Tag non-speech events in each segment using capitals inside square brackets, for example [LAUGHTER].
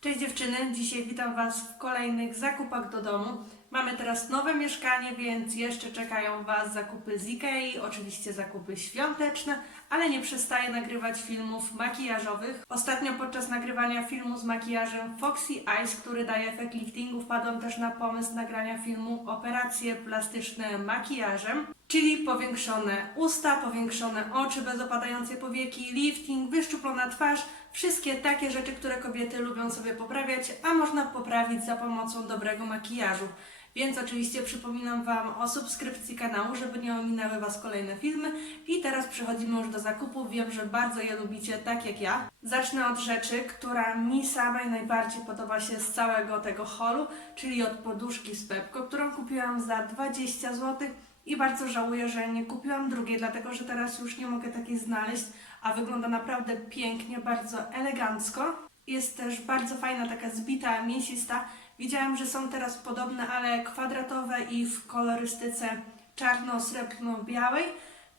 Cześć dziewczyny, dzisiaj witam Was w kolejnych zakupach do domu. Mamy teraz nowe mieszkanie, więc jeszcze czekają Was zakupy z Ikei, oczywiście zakupy świąteczne, ale nie przestaję nagrywać filmów makijażowych. Ostatnio podczas nagrywania filmu z makijażem Foxy Eyes, który daje efekt liftingu, wpadłam też na pomysł nagrania filmu Operacje plastyczne makijażem. Czyli powiększone usta, powiększone oczy, bezopadające powieki, lifting, wyszczuplona twarz, wszystkie takie rzeczy, które kobiety lubią sobie poprawiać, a można poprawić za pomocą dobrego makijażu. Więc oczywiście przypominam Wam o subskrypcji kanału, żeby nie ominęły Was kolejne filmy. I teraz przechodzimy już do zakupów. Wiem, że bardzo je lubicie, tak jak ja. Zacznę od rzeczy, która mi samej najbardziej podoba się z całego tego holu, czyli od poduszki z Pepko, którą kupiłam za 20 zł. I bardzo żałuję, że nie kupiłam drugiej, dlatego że teraz już nie mogę takiej znaleźć, a wygląda naprawdę pięknie, bardzo elegancko. Jest też bardzo fajna, taka zbita, mięsista. Widziałam, że są teraz podobne, ale kwadratowe i w kolorystyce czarno-srebrno-białej.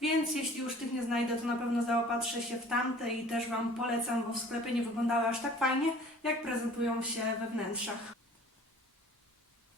Więc jeśli już tych nie znajdę, to na pewno zaopatrzę się w tamte i też Wam polecam, bo w sklepie nie wyglądały aż tak fajnie, jak prezentują się we wnętrzach.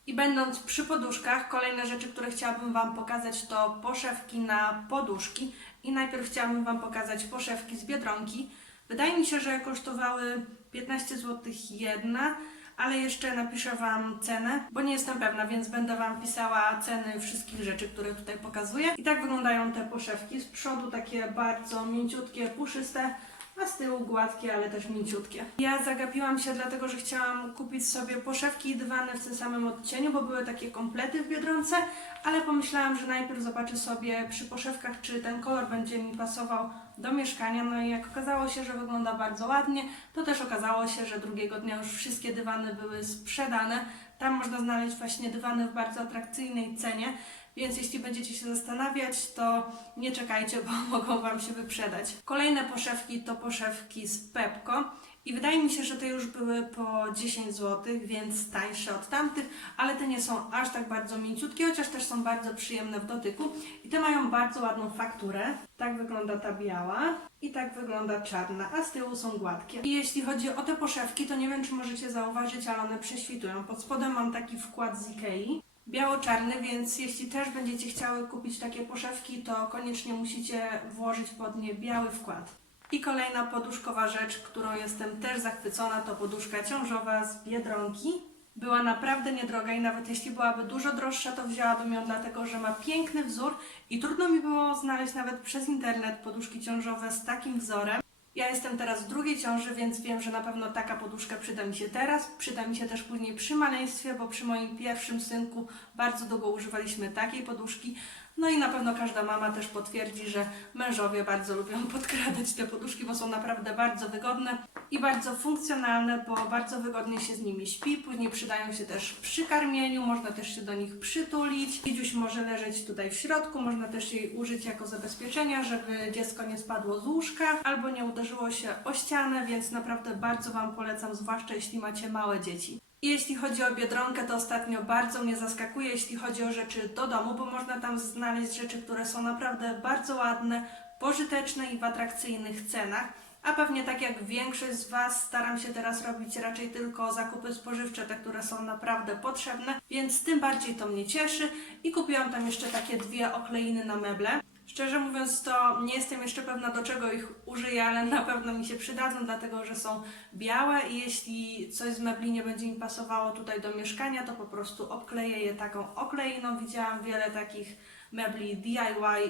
I będąc przy poduszkach, kolejne rzeczy, które chciałabym Wam pokazać to poszewki na poduszki. I najpierw chciałabym Wam pokazać poszewki z Biedronki. Wydaje mi się, że kosztowały 15 zł jedna, ale jeszcze napiszę Wam cenę, bo nie jestem pewna, więc będę Wam pisała ceny wszystkich rzeczy, które tutaj pokazuję. I tak wyglądają te poszewki. Z przodu takie bardzo mięciutkie, puszyste, a z tyłu gładkie, ale też mięciutkie. Ja zagapiłam się dlatego, że chciałam kupić sobie poszewki i dywany w tym samym odcieniu, bo były takie komplety w Biedronce, ale pomyślałam, że najpierw zobaczę sobie przy poszewkach, czy ten kolor będzie mi pasował do mieszkania. No i jak okazało się, że wygląda bardzo ładnie, to też okazało się, że drugiego dnia już wszystkie dywany były sprzedane. Tam można znaleźć właśnie dywany w bardzo atrakcyjnej cenie. Więc jeśli będziecie się zastanawiać, to nie czekajcie, bo [LAUGHS] mogą Wam się wyprzedać. Kolejne poszewki to poszewki z Pepko. I wydaje mi się, że te już były po 10 zł, więc tańsze od tamtych, ale te nie są aż tak bardzo mięciutkie, chociaż też są bardzo przyjemne w dotyku. I te mają bardzo ładną fakturę. Tak wygląda ta biała i tak wygląda czarna, a z tyłu są gładkie. I jeśli chodzi o te poszewki, to nie wiem, czy możecie zauważyć, ale one prześwitują. Pod spodem mam taki wkład z Ikei biało-czarny, więc jeśli też będziecie chciały kupić takie poszewki, to koniecznie musicie włożyć pod nie biały wkład. I kolejna poduszkowa rzecz, którą jestem też zachwycona, to poduszka ciążowa z Biedronki. Była naprawdę niedroga i nawet jeśli byłaby dużo droższa, to wzięłabym ją dlatego, że ma piękny wzór i trudno mi było znaleźć nawet przez internet poduszki ciążowe z takim wzorem. Ja jestem teraz w drugiej ciąży, więc wiem, że na pewno taka poduszka przyda mi się teraz. Przyda mi się też później przy maleństwie, bo przy moim pierwszym synku bardzo długo używaliśmy takiej poduszki. No i na pewno każda mama też potwierdzi, że mężowie bardzo lubią [LAUGHS] podkradać te poduszki, bo są naprawdę bardzo wygodne i bardzo funkcjonalne, bo bardzo wygodnie się z nimi śpi. Później przydają się też przy karmieniu, można też się do nich przytulić. Dzidziuś może leżeć tutaj w środku, można też jej użyć jako zabezpieczenia, żeby dziecko nie spadło z łóżka albo nie uderzyło się o ścianę, więc naprawdę bardzo Wam polecam, zwłaszcza jeśli macie małe dzieci. I jeśli chodzi o Biedronkę, to ostatnio bardzo mnie zaskakuje, jeśli chodzi o rzeczy do domu, bo można tam znaleźć rzeczy, które są naprawdę bardzo ładne, pożyteczne i w atrakcyjnych cenach. A pewnie tak jak większość z Was, staram się teraz robić raczej tylko zakupy spożywcze, te, które są naprawdę potrzebne, więc tym bardziej to mnie cieszy. I kupiłam tam jeszcze takie dwie okleiny na meble. Szczerze mówiąc, to nie jestem jeszcze pewna, do czego ich użyję, ale na pewno mi się przydadzą, dlatego że są białe i jeśli coś z mebli nie będzie mi pasowało tutaj do mieszkania, to po prostu obkleję je taką okleiną. Widziałam wiele takich mebli DIY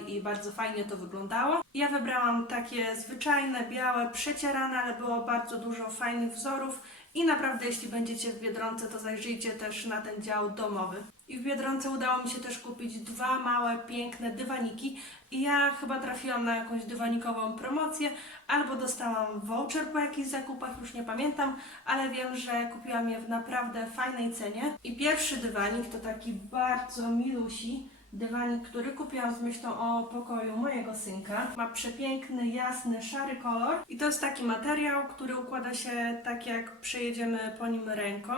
i bardzo fajnie to wyglądało. Ja wybrałam takie zwyczajne, białe, przecierane, ale było bardzo dużo fajnych wzorów i naprawdę jeśli będziecie w Biedronce, to zajrzyjcie też na ten dział domowy. I w Biedronce udało mi się też kupić dwa małe, piękne dywaniki i ja chyba trafiłam na jakąś dywanikową promocję albo dostałam voucher po jakichś zakupach, już nie pamiętam, ale wiem, że kupiłam je w naprawdę fajnej cenie. I pierwszy dywanik to taki bardzo milusi, dywanik, który kupiłam z myślą o pokoju mojego synka. Ma przepiękny, jasny, szary kolor i to jest taki materiał, który układa się tak jak przejedziemy po nim ręką.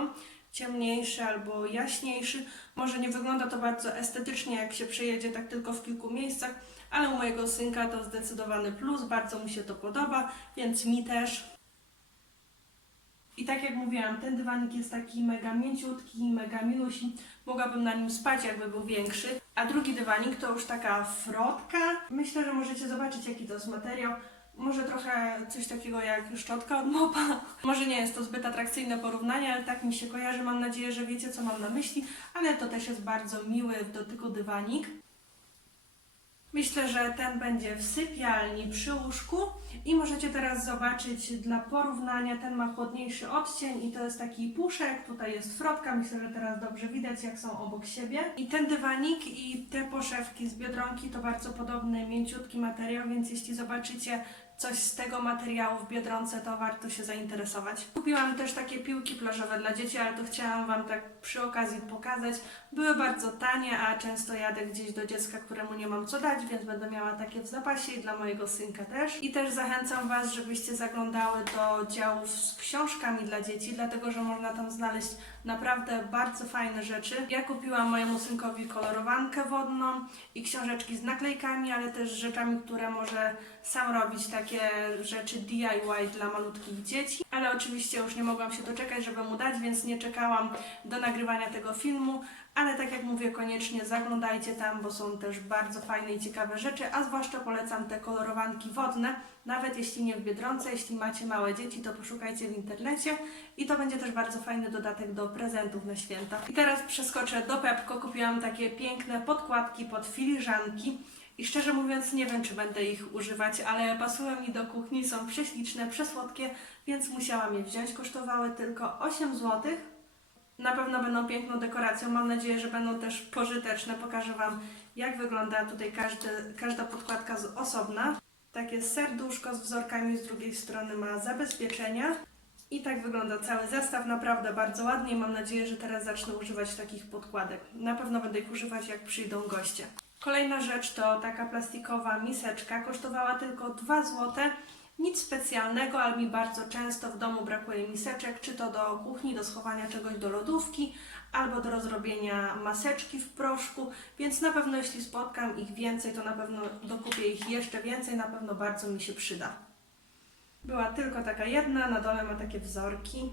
Ciemniejszy albo jaśniejszy. Może nie wygląda to bardzo estetycznie, jak się przejedzie tak tylko w kilku miejscach, ale u mojego synka to zdecydowany plus, bardzo mu się to podoba, więc mi też. I tak jak mówiłam, ten dywanik jest taki mega mięciutki, mega milusi. Mogłabym na nim spać, jakby był większy. A drugi dywanik to już taka frotka. Myślę, że możecie zobaczyć, jaki to jest materiał. Może trochę coś takiego jak szczotka od mopa. [LAUGHS] Może nie jest to zbyt atrakcyjne porównanie, ale tak mi się kojarzy. Mam nadzieję, że wiecie, co mam na myśli. Ale to też jest bardzo miły w dotyku dywanik. Myślę, że ten będzie w sypialni przy łóżku i możecie teraz zobaczyć dla porównania, ten ma chłodniejszy odcień i to jest taki puszek, tutaj jest frotka, myślę, że teraz dobrze widać jak są obok siebie. I ten dywanik i te poszewki z Biedronki to bardzo podobny, mięciutki materiał, więc jeśli zobaczycie coś z tego materiału w Biedronce, to warto się zainteresować. Kupiłam też takie piłki plażowe dla dzieci, ale to chciałam Wam tak przy okazji pokazać. Były bardzo tanie, a często jadę gdzieś do dziecka, któremu nie mam co dać, więc będę miała takie w zapasie i dla mojego synka też. I też zachęcam Was, żebyście zaglądały do działów z książkami dla dzieci, dlatego że można tam znaleźć naprawdę bardzo fajne rzeczy. Ja kupiłam mojemu synkowi kolorowankę wodną i książeczki z naklejkami, ale też rzeczami, które może sam robić, takie rzeczy DIY dla malutkich dzieci. Ale oczywiście już nie mogłam się doczekać, żeby mu dać, więc nie czekałam do nagrywania tego filmu. Ale tak jak mówię, koniecznie zaglądajcie tam, bo są też bardzo fajne i ciekawe rzeczy, a zwłaszcza polecam te kolorowanki wodne. Nawet jeśli nie w Biedronce, jeśli macie małe dzieci, to poszukajcie w internecie i to będzie też bardzo fajny dodatek do prezentów na święta. I teraz przeskoczę do Pepko. Kupiłam takie piękne podkładki pod filiżanki. I szczerze mówiąc, nie wiem, czy będę ich używać, ale pasują mi do kuchni, są prześliczne, przesłodkie, więc musiałam je wziąć. Kosztowały tylko 8 zł. Na pewno będą piękną dekoracją. Mam nadzieję, że będą też pożyteczne. Pokażę Wam, jak wygląda tutaj każdy, każda podkładka z osobna. Takie serduszko z wzorkami, z drugiej strony ma zabezpieczenia. I tak wygląda cały zestaw, naprawdę bardzo ładnie. Mam nadzieję, że teraz zacznę używać takich podkładek. Na pewno będę ich używać, jak przyjdą goście. Kolejna rzecz to taka plastikowa miseczka. Kosztowała tylko 2 zł. Nic specjalnego, ale mi bardzo często w domu brakuje miseczek, czy to do kuchni, do schowania czegoś do lodówki, albo do rozrobienia maseczki w proszku, więc na pewno jeśli spotkam ich więcej, to na pewno dokupię ich jeszcze więcej, na pewno bardzo mi się przyda. Była tylko taka jedna, na dole ma takie wzorki.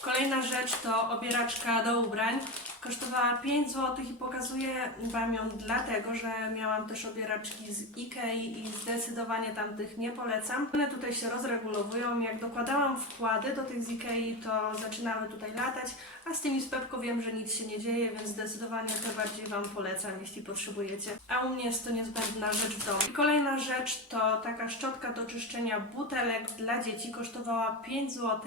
Kolejna rzecz to obieraczka do ubrań. Kosztowała 5 zł i pokazuję Wam ją dlatego, że miałam też obieraczki z Ikei i zdecydowanie tamtych nie polecam. One tutaj się rozregulowują. Jak dokładałam wkłady do tych z Ikei, to zaczynały tutaj latać, a z tymi z Pepko wiem, że nic się nie dzieje, więc zdecydowanie te bardziej Wam polecam, jeśli potrzebujecie. A u mnie jest to niezbędna rzecz w domu. I kolejna rzecz to taka szczotka do czyszczenia butelek dla dzieci. Kosztowała 5 zł.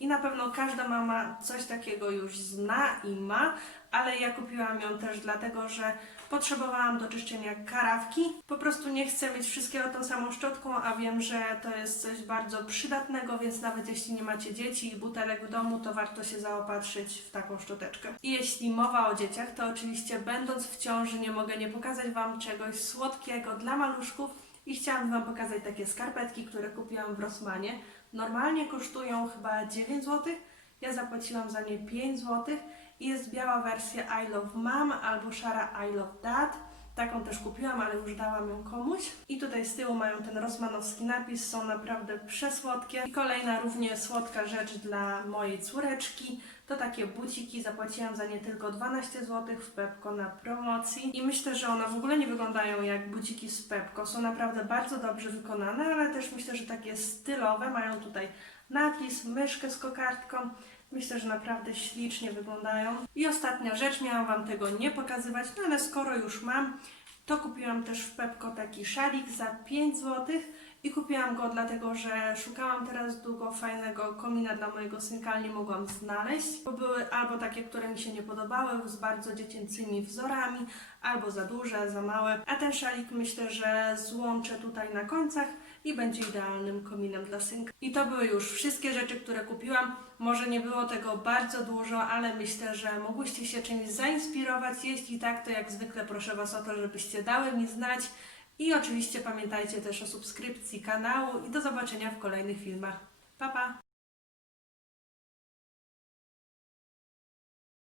I na pewno każda mama coś takiego już zna i ma, ale ja kupiłam ją też dlatego, że potrzebowałam do czyszczenia karawki. Po prostu nie chcę mieć wszystkiego tą samą szczotką, a wiem, że to jest coś bardzo przydatnego, więc nawet jeśli nie macie dzieci i butelek w domu, to warto się zaopatrzyć w taką szczoteczkę. I jeśli mowa o dzieciach, to oczywiście będąc w ciąży nie mogę nie pokazać Wam czegoś słodkiego dla maluszków i chciałam Wam pokazać takie skarpetki, które kupiłam w Rossmanie. Normalnie kosztują chyba 9 zł. Ja zapłaciłam za nie 5 zł jest biała wersja I Love Mom albo szara I Love Dad. Taką też kupiłam, ale już dałam ją komuś. I tutaj z tyłu mają ten rosmanowski napis, są naprawdę przesłodkie. I kolejna równie słodka rzecz dla mojej córeczki. To takie buciki, zapłaciłam za nie tylko 12 zł w Pepko na promocji. I myślę, że one w ogóle nie wyglądają jak buciki z Pepko. Są naprawdę bardzo dobrze wykonane, ale też myślę, że takie stylowe. Mają tutaj napis, myszkę z kokardką. Myślę, że naprawdę ślicznie wyglądają. I ostatnia rzecz, miałam Wam tego nie pokazywać, no ale skoro już mam, to kupiłam też w Pepko taki szalik za 5 zł i kupiłam go dlatego, że szukałam teraz długo fajnego komina dla mojego synka, nie mogłam znaleźć, bo były albo takie, które mi się nie podobały, z bardzo dziecięcymi wzorami, albo za duże, za małe. A ten szalik myślę, że złączę tutaj na końcach i będzie idealnym kominem dla synka. I to były już wszystkie rzeczy, które kupiłam. Może nie było tego bardzo dużo, ale myślę, że mogłyście się czymś zainspirować. Jeśli tak, to jak zwykle proszę Was o to, żebyście dały mi znać. I oczywiście pamiętajcie też o subskrypcji kanału i do zobaczenia w kolejnych filmach. Pa, pa!